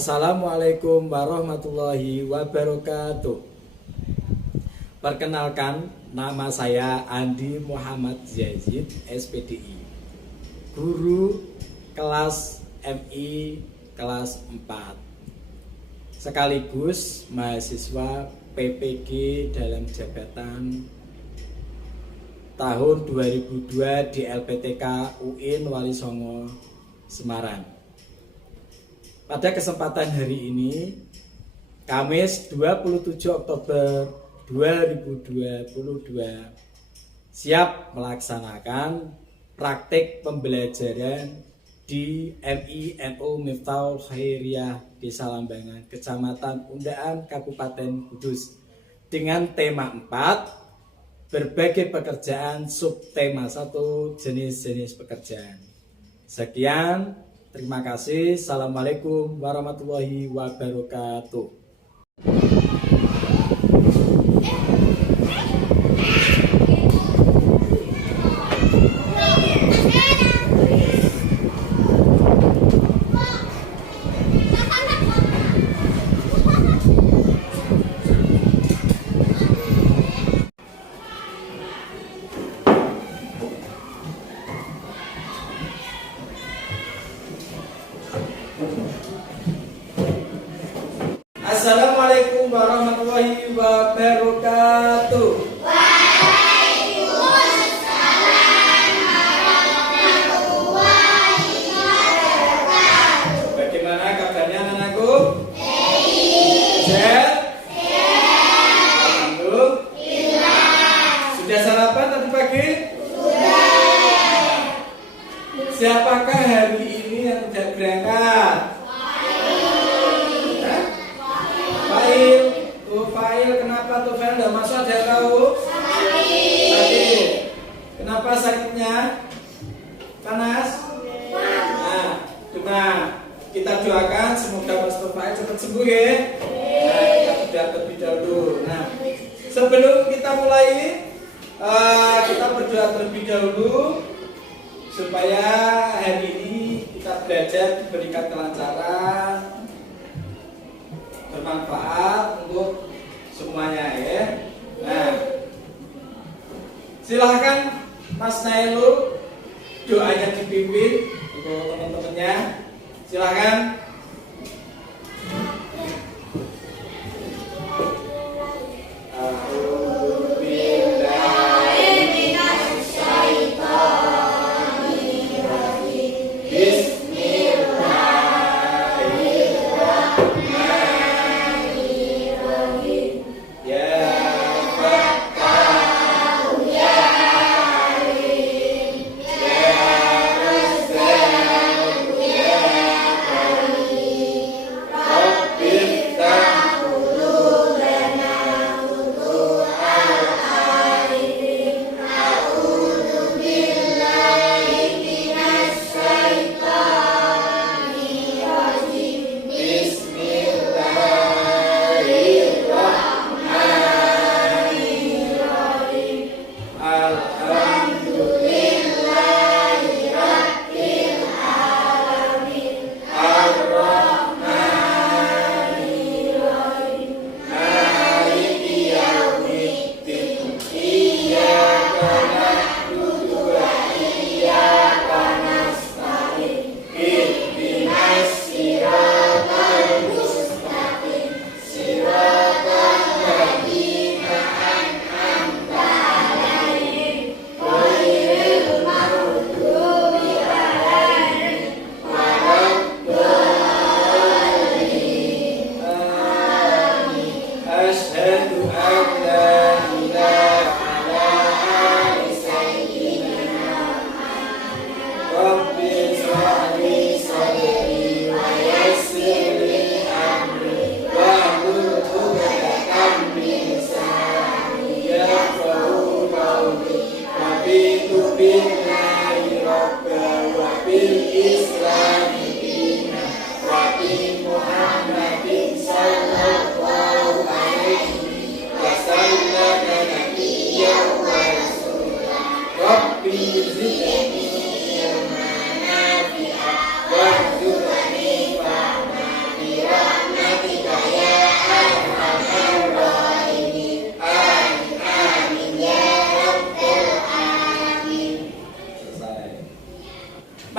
Assalamualaikum warahmatullahi wabarakatuh. Perkenalkan, nama saya Andi Muhammad Yazid, SPDI, guru kelas MI kelas 4, sekaligus mahasiswa PPG dalam jabatan tahun 2002 di LPTK UIN Walisongo, Semarang. Pada kesempatan hari ini, Kamis 27 Oktober 2022, siap melaksanakan praktik pembelajaran di MINU Miftahul Khairiyah Desa Lambangan, Kecamatan Undaan, Kabupaten Kudus, dengan tema 4, berbagai pekerjaan, subtema 1, jenis-jenis pekerjaan. Sekian. Terima kasih. Assalamualaikum warahmatullahi wabarakatuh. Assalamualaikum warahmatullahi wabarakatuh. Waalaikumsalam warahmatullahi wabarakatuh. Bagaimana kabarnya anak-anakku? Baik. Sehat? Sehat. Alhamdulillah. Sudah sarapan tadi pagi? Sudah. Siapakah hari ini yang tidak berangkat? Fail, kenapa tuh Fail nggak masuk, ada yang tahu? Sakit. Kenapa sakitnya? Panas? Nah, demam. Kita doakan semoga Mas Fail cepat sembuh ya. Nah, kita sudah terlebih dahulu. Nah, sebelum kita mulai, kita berdoa terlebih dahulu supaya hari ini kita belajar diberikan kelancaran, bermanfaat untuk semuanya ya. Nah, silahkan Mas Nailu doanya dipimpin untuk teman-temannya. Silahkan.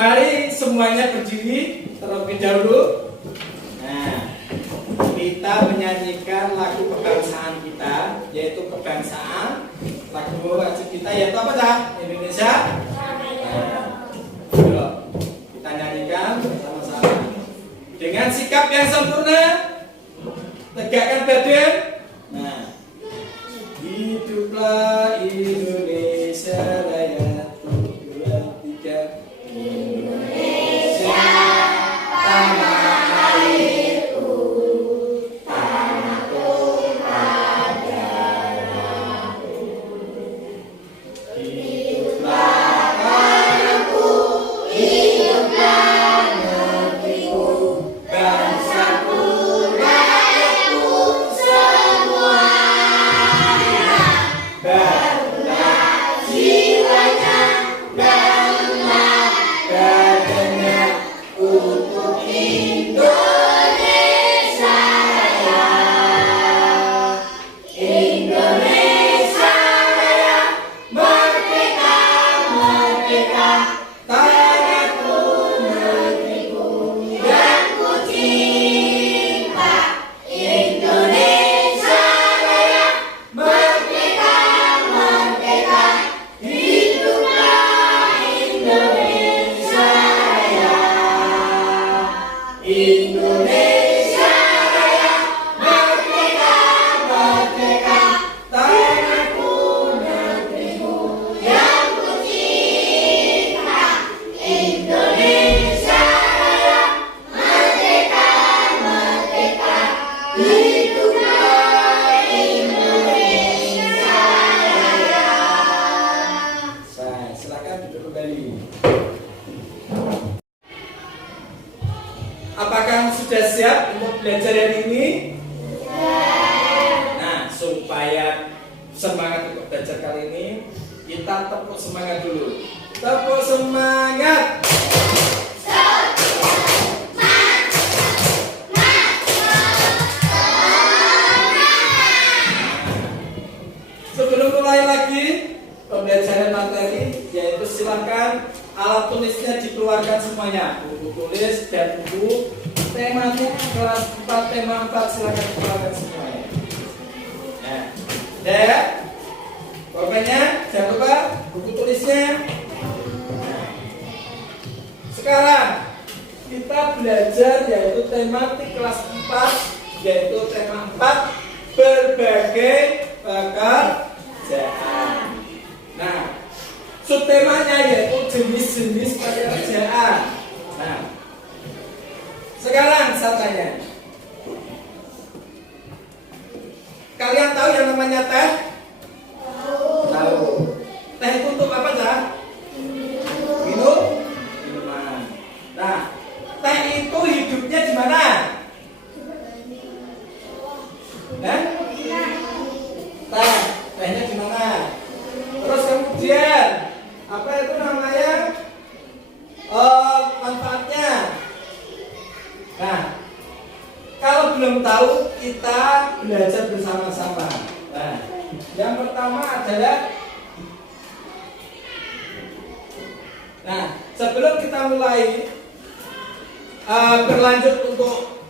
Mari semuanya berdiri terlebih dahulu. Nah, kita menyanyikan lagu kebangsaan kita, yaitu kebangsaan. Lagu wajib kita yaitu apa dah? Indonesia. Nah, kita nyanyikan bersama-sama dengan sikap yang sempurna. Tegakkan badan. Nah, hiduplah Indonesia Raya. 2, 3. Indonesia tanah airku, tanah tumpah darahku. Hiduplah tanahku, hiduplah negeriku, bangsaku, rakyatku semuanya. Bangunlah jiwanya, bangunlah badannya untuk Indonesia Raya. Indonesia Raya, merdeka, merdeka, tanahku, negeriku yang ku cinta. Indonesia Raya, merdeka, merdeka, hiduplah Indonesia Raya. Indonesia Raya, merdeka, merdeka, tanahku, negeriku yang ku cinta. Indonesia Raya, merdeka, merdeka, hiduplah Indonesia Raya. Silakan duduk kembali. Apakah sudah siap untuk belajar hari ini? Nah, supaya semangat untuk belajar kali ini, kita tepuk semangat dulu. Tepuk semangat. Sebelum mulai lagi pembelajaran materi, yaitu silakan alat tulisnya dikeluarkan semuanya. Buku tulis dan buku tematik kelas 4 tema 4 silakan dikeluarkan semuanya. Nah, dan pokoknya jangan lupa buku tulisnya. Nah, sekarang kita belajar yaitu tematik kelas 4, yaitu tema 4 berbagai pekerjaan. Nah, subtemanya yaitu jenis-jenis pekerjaan. Nah, sekarang saya tanya, kalian tahu yang namanya teh? Tahu. Teh itu untuk apa, Cak? Minum? Minuman. Nah, teh itu hidupnya di mana? Nah? Tehnya di mana? Terus kemudian apa itu namanya? Manfaatnya. Nah, kalau belum tahu kita belajar bersama-sama. Nah, yang pertama adalah, nah sebelum kita mulai berlanjut untuk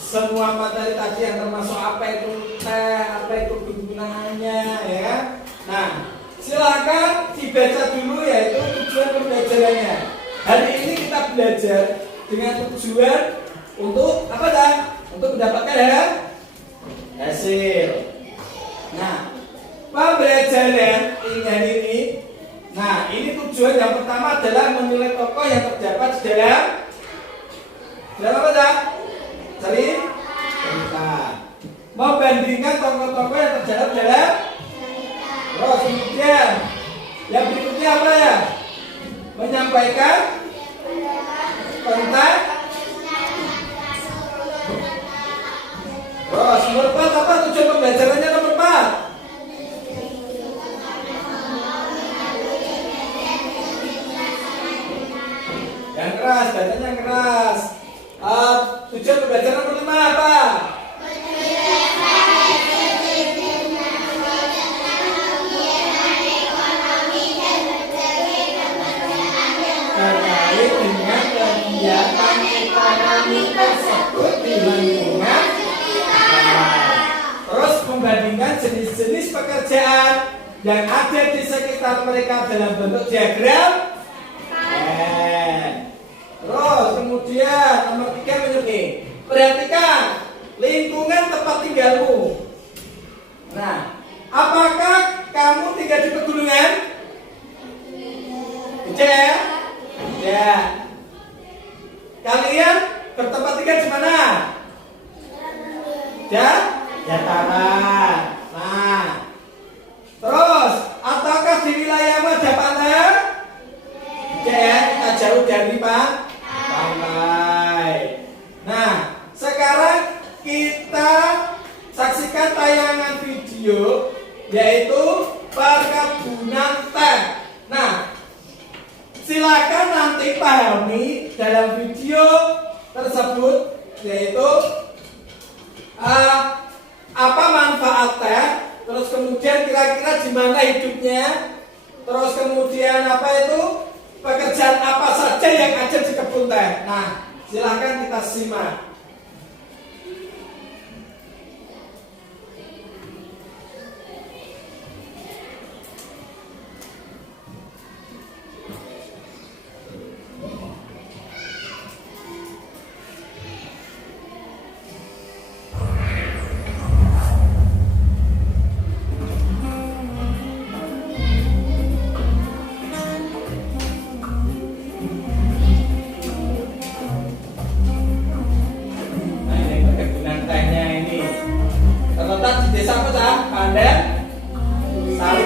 semua materi tadi yang termasuk apa itu teh, apa itu kegunaannya, ya. Nah, silakan dibaca dulu yaitu tujuan pembelajarannya. Hari ini kita belajar dengan tujuan untuk apa dah? Untuk mendapatkan hasil. Nah, pembelajaran ini, nah ini tujuan yang pertama adalah menilai tokoh yang terdapat di dalam apa dah? Cerita. Membandingkan tokoh-tokoh yang terdapat dalam. Terus kemudian yang berikutnya apa ya? Menyampaikan tentang. Terus nomor 4 apa tujuan pembelajarannya nomor 4? Yang keras, bacanya yang keras. Tujuan pembelajaran nomor 5 apa? Nah, lingkungan. Terus membandingkan jenis-jenis pekerjaan yang ada di sekitar mereka dalam bentuk diagram. Terus kemudian nomor 3 menyebut, perhatikan lingkungan tempat tinggalmu. Nah, apakah kamu tinggal di pegunungan? Tidak. Ya. Kalian bertempat tinggal di mana? Dataran. Nah, terus ataukah di wilayahmu ada pantai? Ya, kita jauh dari pantai. Nah, sekarang kita saksikan tayangan video yaitu perkebunan teh. Nah, silakan nanti pahami dalam video tersebut yaitu apa manfaat teh, terus kemudian kira-kira di mana hidupnya, terus kemudian apa itu pekerjaan apa saja yang ada di kebun teh. Nah, silakan kita simak. Desa apa cah? Pandan Sari.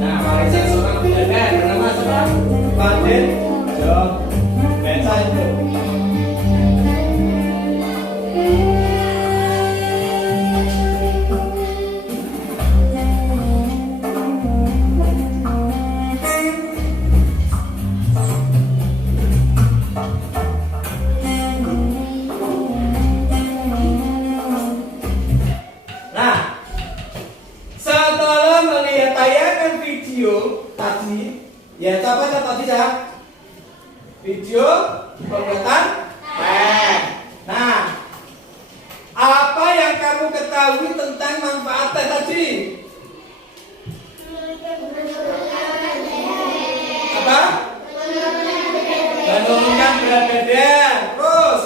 Nah, warisan seorang penjaga bernama siapa? Pandan Jong Bensa itu. Tadi, ya apa tadi ya? Video pembuatan teh. Nah, apa yang kamu ketahui tentang manfaat teh tadi? Apa? Menurunkan berat badan. Terus?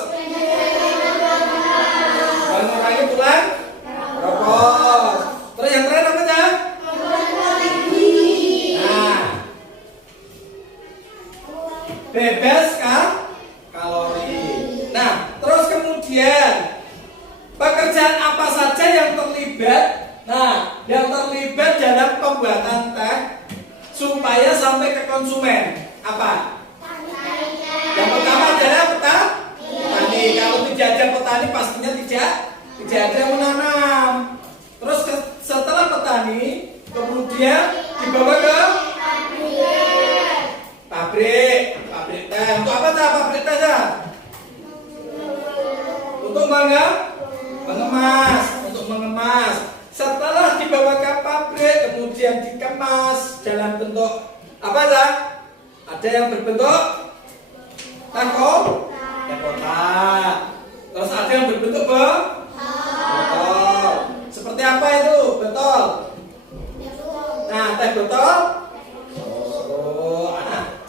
Mengurangi tulang rokok. Terus yang terakhir apa ya? Bebas kalori. Nah, terus kemudian pekerjaan apa saja yang terlibat? Nah, yang terlibat dalam pembuatan teh supaya sampai ke konsumen apa? Yang pertama adalah petani. Kalau tidak ada petani pastinya tidak ada yang menanam. Terus setelah petani kemudian dibawa ke pabrik teh. Untuk apa cah pabrik teh cah? Untuk mengemas. Setelah dibawa ke pabrik kemudian dikemas dalam bentuk apa cah? Ada yang berbentuk kotak. Terus ada yang berbentuk botol. Seperti apa itu botol? Nah, teh botol.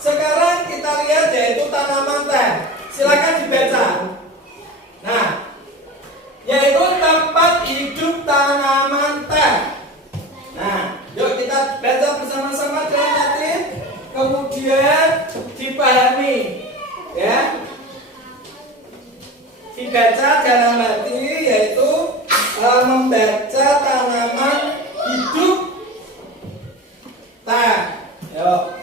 Sekarang kita lihat yaitu tanaman teh. Silakan dibaca. Nah, yaitu tempat hidup tanaman teh. Nah, yuk kita baca bersama-sama dalam hati. Kemudian dipahami, ya. Dibaca dalam hati yaitu membaca tanaman hidup teh. Yuk.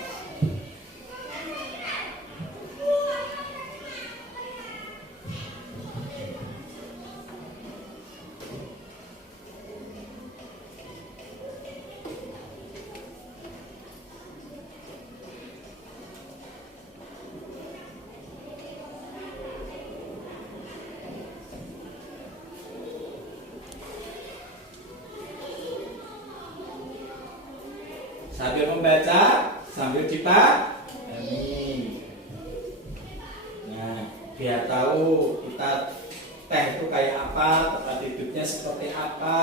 Sambil membaca, sambil dipahami. Nah, biar tahu kita teh itu kayak apa, tempat hidupnya seperti apa.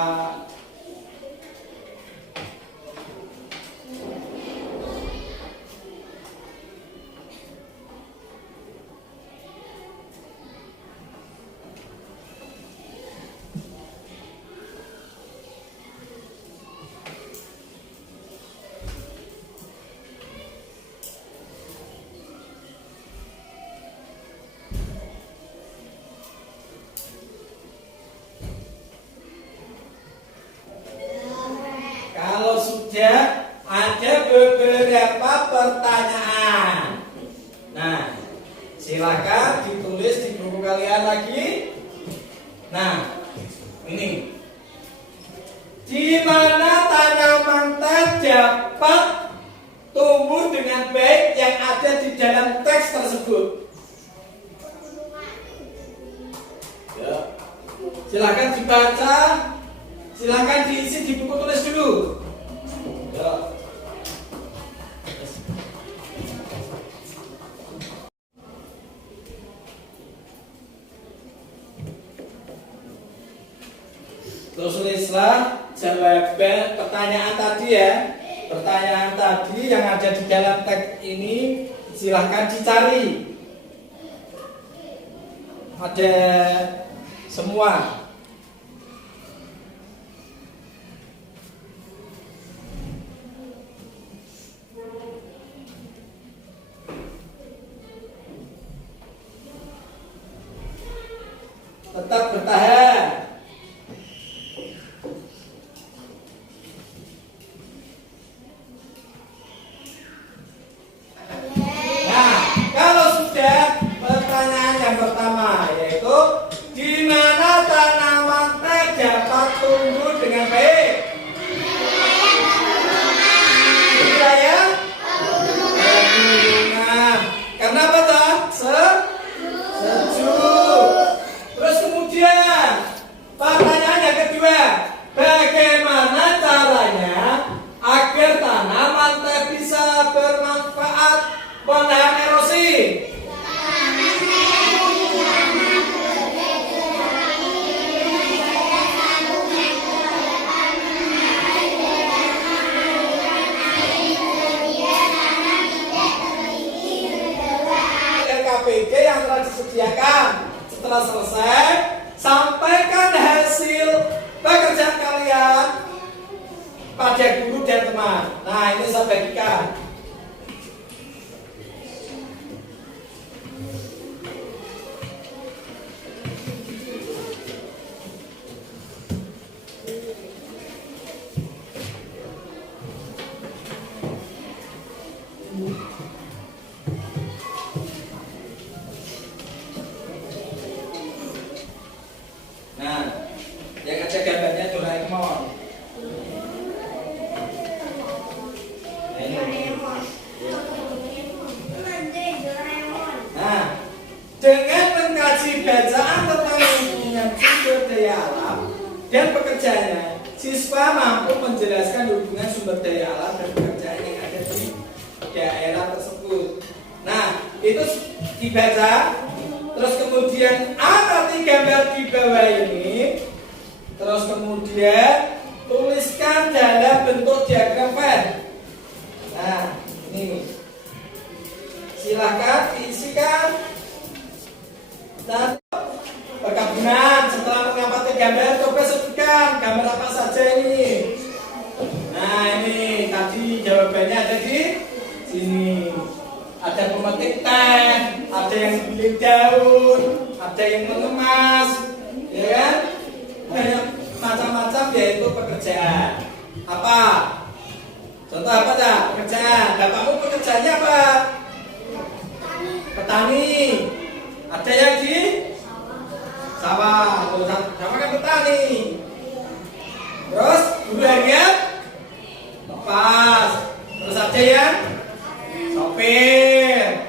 Kalau sudah ada beberapa pertanyaan, nah silakan ditulis di buku kalian lagi. Nah, ini di mana tanaman teh dapat tumbuh dengan baik yang ada di dalam teks tersebut? Ya. Silakan dibaca. Silakan diisi di buku tulis dulu. Ya. Terus tulislah jawaban pertanyaan tadi ya. Pertanyaan tadi yang ada di dalam teks ini silahkan dicari. Ada semua. Tetap bertahan. Nah, kalau sudah pertanyaan yang pertama yaitu di mana tanaman teh dapat tumbuh dengan baik? Di wilayah pegunungan. Karena apa toh? Sejuk. Terus kemudian pertanyaan yang kedua, bagaimana caranya agar tanaman teh bisa bermanfaat menahan erosi? LKPD yang telah disediakan. Setelah selesai, sampaikan hasil pekerjaan kalian pada guru dan teman. Nah, ini saya bagikan. Nah, yang ada gambarnya Doraemon. Nah, ini. Nah, dengan mengkaji bacaan tentang lingkungan sumber daya alam dan pekerjaannya, siswa mampu menjelaskan hubungan sumber daya alam dan pekerjaan yang ada di daerah tersebut. Nah, itu dibaca. Terus kemudian amati gambar di bawah ini. Terus kemudian tuliskan dalam bentuk diagram Venn. Nah, ini silahkan diisikan. Dan perkebunan, setelah mengamati gambar, coba sebutkan gambar apa saja ini. Nah, ini tadi jawabannya ada di sini. Ada pemetik teh, ada yang bilik daun, ada yang mengemas, ya kan? Banyak macam-macam yaitu pekerjaan. Apa? Contoh apa dah? Pekerjaan. Bapakmu pekerjaannya apa? Petani. Ada yang di sawah. Sama kan petani. Terus guru harian lepas. Terus ada yang sopir,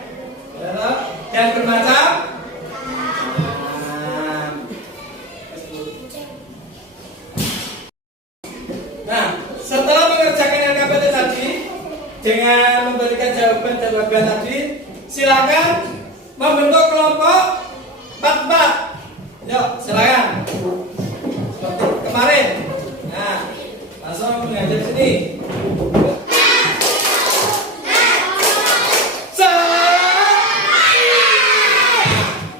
dan bermacam. Nah, setelah mengerjakan LKPD tadi, dengan memberikan jawaban tadi, silakan membentuk kelompok 4-4. Yuk, silakan. Seperti kemarin. Nah, langsung menghadap sini.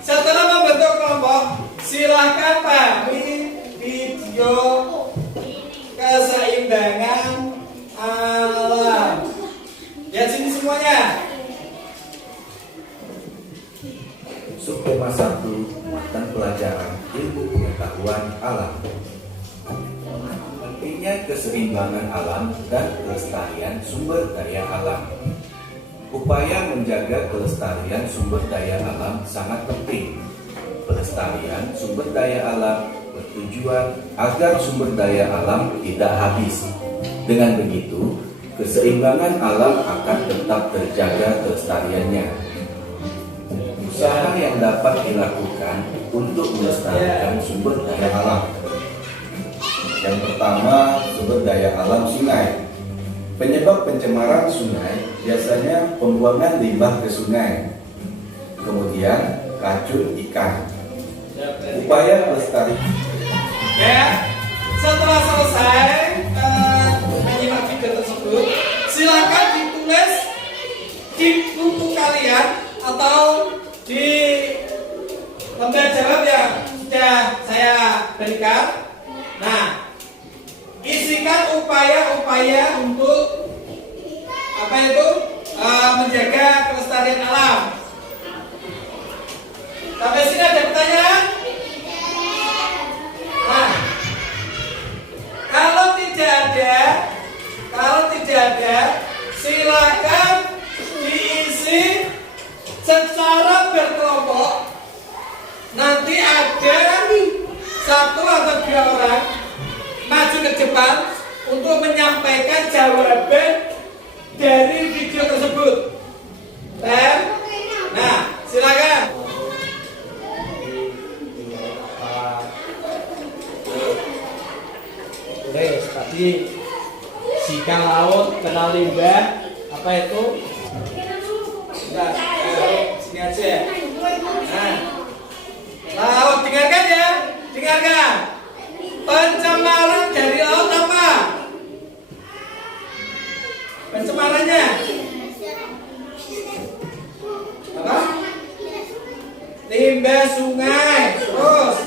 Setelah membentuk kelompok, silakan pahami video keseimbangan alam. Lihat sini semuanya. Subtema 1, muatan pelajaran ilmu pengetahuan alam. Pentingnya keseimbangan alam dan kelestarian sumber daya alam. Upaya menjaga kelestarian sumber daya alam sangat penting. Pelestarian sumber daya alam bertujuan agar sumber daya alam tidak habis. Dengan begitu, keseimbangan alam akan tetap terjaga kelestariannya. Usaha yang dapat dilakukan untuk melestarikan sumber daya alam. Yang pertama, sumber daya alam sungai. Penyebab pencemaran sungai biasanya pembuangan limbah ke sungai, kemudian racun ikan. Upaya pelestarian. Ya, setelah selesai menyimak video tersebut, silakan ditulis di buku kalian atau di lembar jawab yang sudah saya berikan. Nah, isikan upaya-upaya untuk apa itu menjaga kelestarian alam. Sampai sini ada pertanyaan? Nah, kalau tidak ada, silakan diisi secara berkelompok. Nanti ada 1 atau 2 orang maju ke depan untuk menyampaikan jawaban dari video tersebut. Nah, silakan. Oke, tadi ikan laut kenal limbah, apa itu? Nah, sini aja. Nah, laut, dengarkan ya, dengarkan. Pencemaran dari laut apa? Pencemarannya apa? Limbah sungai, terus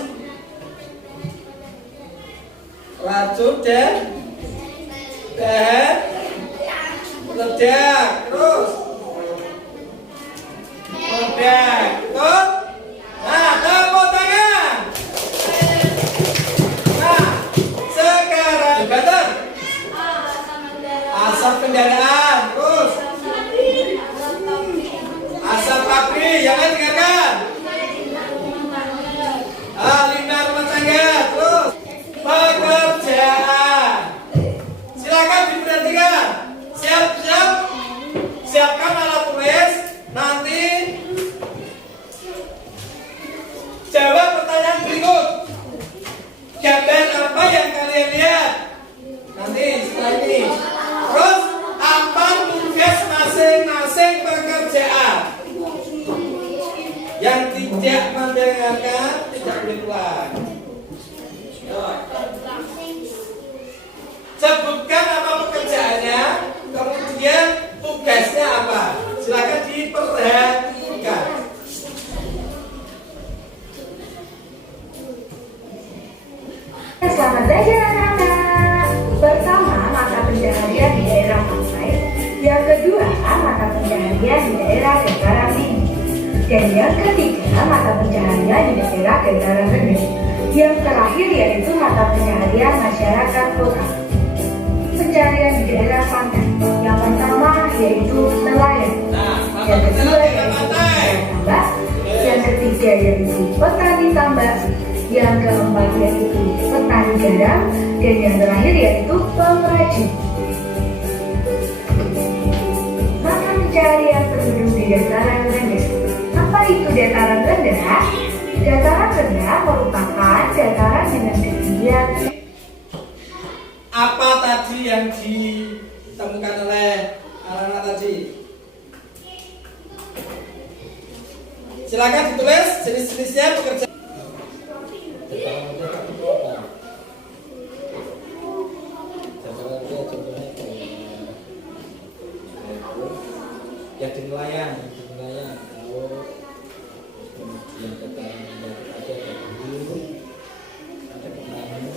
racun dan bahan peledak, terus meledak, terus nah, tepuk tangan. Nah, sekarang jembatan asap kendaraan, terus asap pabrik, jangan dengarkan. Limbah rumah tangga, terus pekerjaan. Silakan diperhatikan. Siap-siap, siapkan alat tulis. Nanti jawab pertanyaan berikut. Gambar apa yang kalian lihat? Nanti setelah ini. Terus apa tugas masing-masing pekerjaan? Yang tidak mendengarkan tidak boleh pulang. Sebutkan apa pekerjaannya, kemudian tugasnya apa. Silakan diperhatikan. Selamat belajar anak-anak. Pertama, mata pencaharian di daerah pantai. Yang kedua, mata pencaharian di daerah dataran tinggi. Dan yang ketiga, mata pencaharian di daerah dataran rendah. Yang terakhir yaitu mata pencaharian masyarakat kota. Pencaharian di daerah pantai. Yang pertama yaitu nelayan. Yang kedua yaitu tambak. Yang ketiga yaitu petani tambak. Yang keempat yaitu petani garam. Dan yang terakhir yaitu pengrajin. Mata pencaharian penduduk di dataran rendah. Apa itu dataran rendah? Dataran rendah merupakan dataran dengan ketinggian. Apa tadi yang ditemukan oleh anak tadi. Silakan ditulis jenis-jenisnya pekerjaan. Jadi nelayan, laut, kemudian ada guru, ada petani.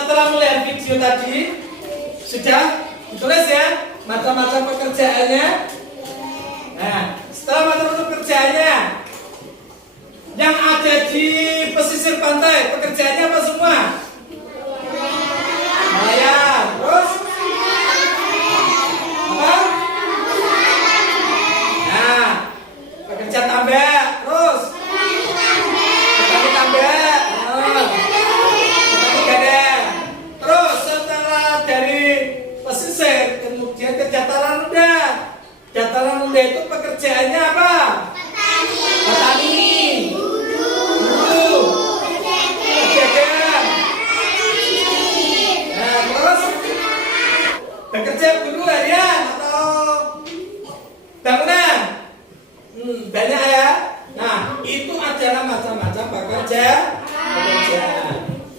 Setelah melihat video tadi, sudah ditulis ya macam-macam pekerjaannya. Nah, setelah macam-macam pekerjaannya yang ada di pesisir pantai, pekerjaannya apa semua? Nelayan. Terus apa? Nah, pekerja tambak. Terus petani tambak. Petani gadang. Terus setelah dari pesisir kemudian ke dataran rendah. Dataran rendah itu pekerjaannya apa? Petani. Guru. Pedagang. Nah, terus bekerja guru harian atau bangunan. Banyak ya. Nah, itu adalah macam-macam pekerjaan.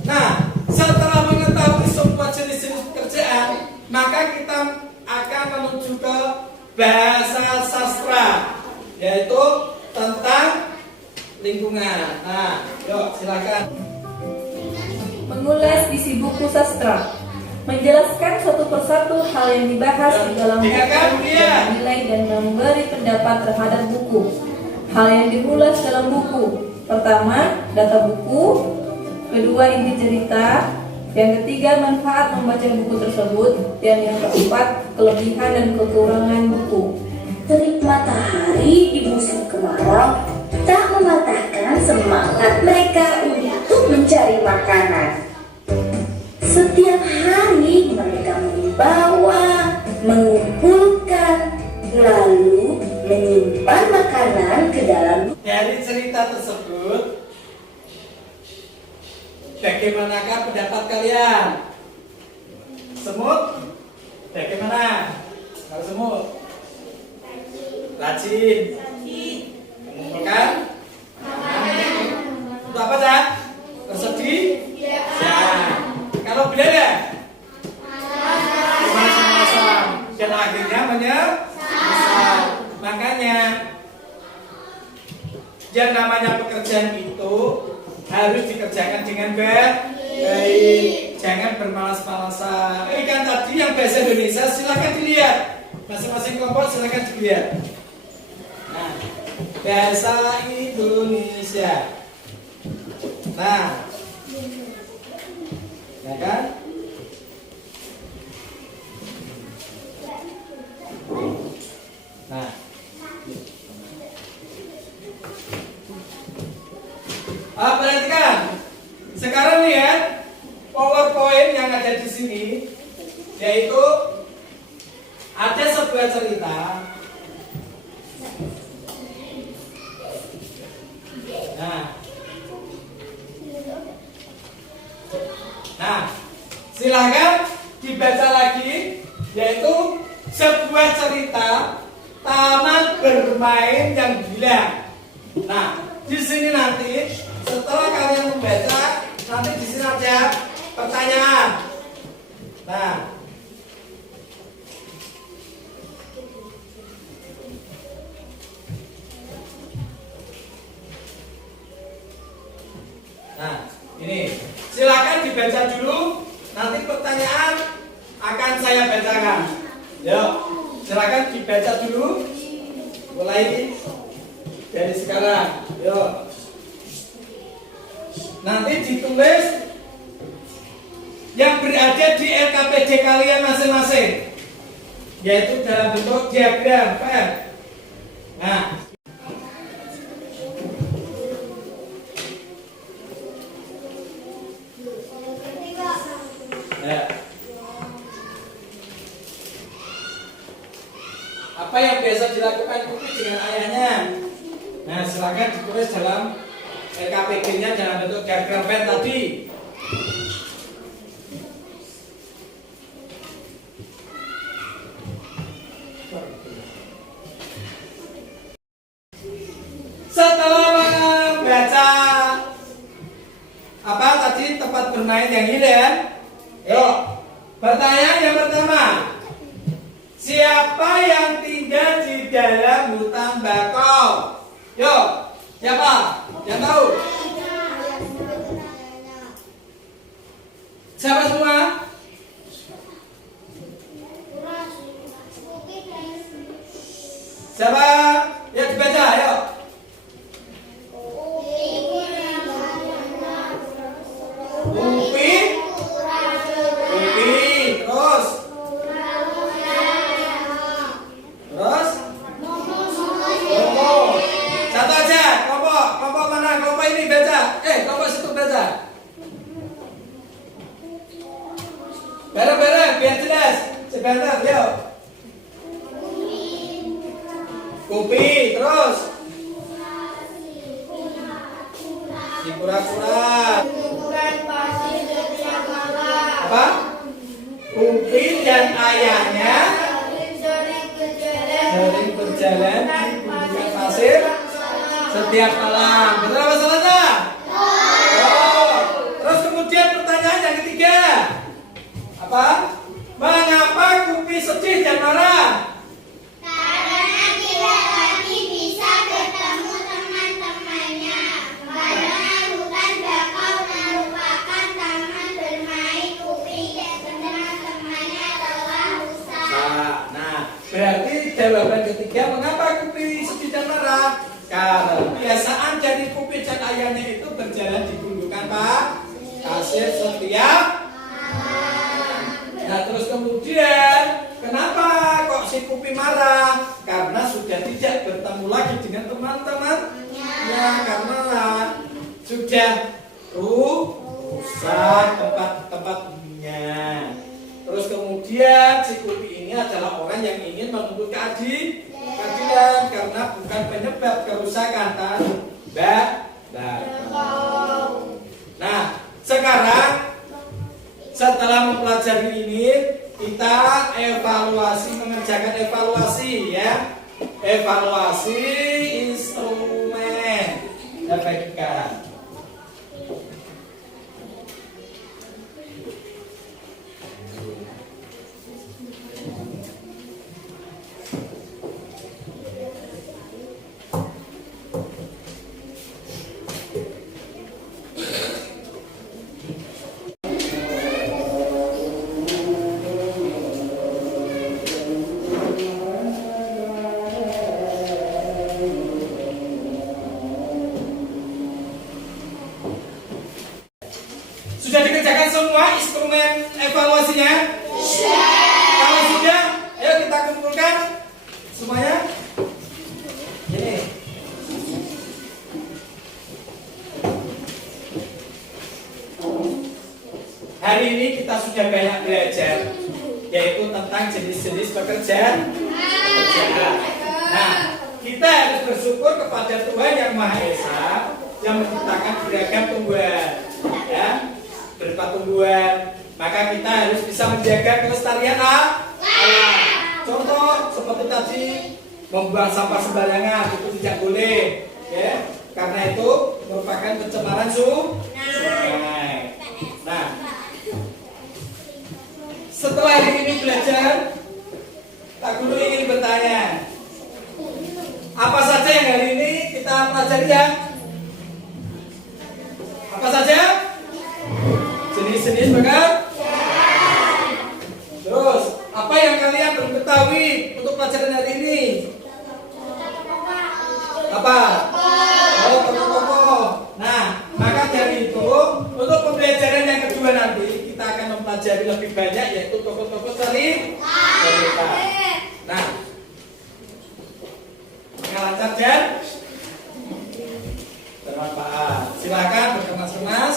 Nah, setelah mengetahui semua jenis-jenis pekerjaan, maka kita akan menuju ke bahasa sastra, yaitu tentang lingkungan. Nah, yuk silakan. Mengulas isi buku sastra, menjelaskan satu persatu hal yang dibahas di dalam buku dan menilai dan memberi pendapat terhadap buku. Hal yang diulas dalam buku: pertama, data buku; kedua, inti cerita; yang ketiga, manfaat membaca buku tersebut; dan yang keempat, kelebihan dan kekurangan buku. Terik matahari di musim kemarau tak mematahkan semangat mereka untuk mencari makanan. Setiap hari mereka membawa, mengumpulkan, lalu menyimpan makanan ke dalam. Dari cerita tersebut, bagaimanakah pendapat kalian? Semut? Bagaimana? Kalau semut? Rajin. Mengumpulkan? Untuk apa, Cak? Bersedih? Ya. Kalau beda? Masam-masam. Dan akhirnya menyesal. Makanya yang namanya pekerjaan itu harus dikerjakan dengan baik, jangan bermalas-malasan. Ini kan tadi yang bahasa Indonesia, silakan dilihat. Masing-masing kelompok silakan dilihat. Nah, bahasa Indonesia. Nah, ya kan? Nah, perhatikan. Sekarang lihat PowerPoint yang ada di sini, yaitu ada sebuah cerita. Nah, silahkan dibaca lagi, yaitu sebuah cerita taman bermain yang gila. Nah, di sini nanti setelah kalian membaca, nanti di sini ada pertanyaan. Nah, ini silakan dibaca dulu. Nanti pertanyaan akan saya bacakan. Yuk, silakan dibaca dulu. Mulai dari sekarang. Yuk. Nanti ditulis yang berada di LKPD kalian masing-masing, yaitu dalam bentuk diagram P. Nah, apa yang biasa dilakukan Kupi dengan ayahnya? Nah, silakan ditulis dalam LKPD-nya dalam bentuk diagram Venn tadi. Setelah membaca apa tadi tempat bermain yang hilang, yuk pertanyaan yang pertama, siapa yang tinggal di dalam hutan bakau? Yuk, siapa yang tahu? Siapa semua? Siapa? Ya dibaca, ayo. Kupi, terus, Kopo. Satu aja, Kopo mana? Kopo ini baca. Kopo situ baca. Bareng-bareng, biar jelas. Sebentar, yuk. Kupi, terus. Si kura-kura. Apa? Kupi dan ayahnya sering berjalan di gunungan pasir setiap malam. Betul apa salahnya? Oh. Terus kemudian pertanyaan yang ketiga, apa? Mengapa Kupi sedih dan marah? Karena tidak lagi bisa bertemu teman-temannya. Karena hutan bakau merupakan taman bermain Kupi dan teman-temannya telah rusak. Nah, berarti jawaban ketiga, mengapa Kupi sedih dan marah? Karena kebiasaan dari Kupi dan ayahnya itu berjalan di gunungan pasir setiap. Nah, terus kemudian kenapa kok si Kupi marah? Karena sudah tidak bertemu lagi dengan teman-temannya, karena sudah rusak tempat-tempatnya. Terus kemudian si Kupi ini adalah orang yang ingin menuntut keadilan karena bukan penyebab kerusakan bakau. Nah, sekarang setelah mempelajari ini, kita mengerjakan evaluasi ya. Evaluasi instrumen FPK. Sudah dikerjakan semua instrumen evaluasinya? Kalau sudah, ayo kita kumpulkan semuanya. Ini. Hari ini kita sudah banyak belajar, yaitu tentang jenis-jenis pekerjaan. Nah, kita harus bersyukur kepada Tuhan Yang Maha Esa yang menciptakan beragam tumbuhan, ya, berupa tumbuhan. Maka kita harus bisa menjaga kelestarian alam. Contoh seperti tadi, membuang sampah sembarangan itu tidak boleh, ya, karena itu merupakan pencemaran sungai. Nah, setelah hari ini belajar, Pak Guru ingin bertanya, apa saja yang hari ini kita pelajari ya? Apa saja? Jenis-jenis pekerjaan. Terus, apa yang kalian belum ketahui untuk pelajaran hari ini? Apa? Oh, tokoh-tokoh. Nah, maka dari itu, untuk pembelajaran yang kedua nanti kita akan mempelajari mempelajari lebih banyak yaitu tokoh-tokoh cerita. Nah, dengan lancar dan bermanfaat. Silakan berkemas-kemas.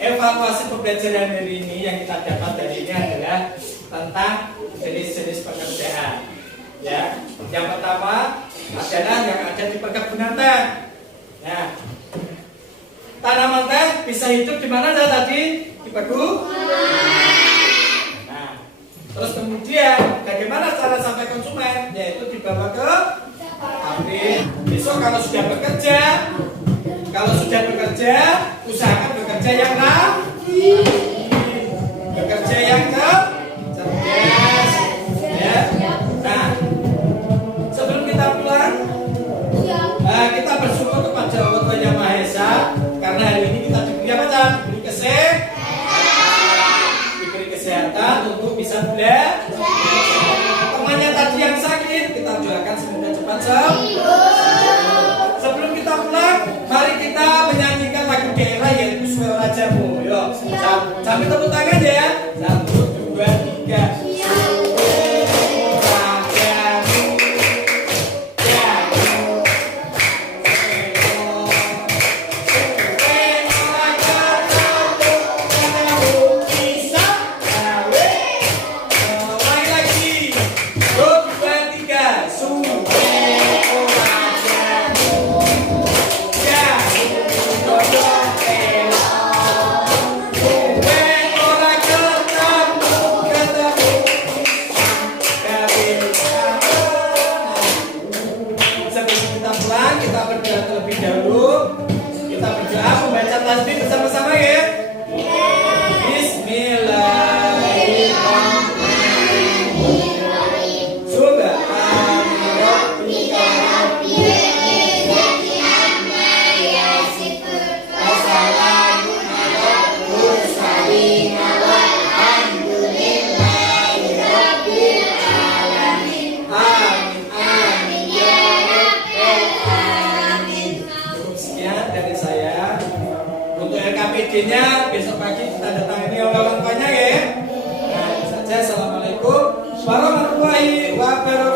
Evaluasi pembelajaran hari ini yang kita dapat dari ini adalah tentang jenis-jenis pekerjaan. Ya, yang pertama adalah yang ada di perkebunan teh. Ya, tanaman teh bisa hidup di mana tadi? Di perkebunan. Nah, terus kemudian bagaimana cara sampai konsumen? Yaitu dibawa ke pabrik. Besok kalau sudah bekerja, usahakan bekerja yang rapi, bekerja yang cerdas. Ya. Nah, sebelum kita pulang, kita bersyukur kepada Allah Yang Maha Esa karena hari ini kita diberi apa? Diberi kesehatan untuk bisa belajar. Temannya tadi yang sakit, kita doakan semoga cepat sembuh. Sebelum kita pulang, mari kita menyanyikan lagu daerah yaitu Suara Rajamu. Yuk, sambil tepuk tangan ya. 1, 2, 3. LKPD-nya besok pagi kita datangi orang tuanya ya. Nah, itu saja. Assalamualaikum warahmatullahi wabarakatuh.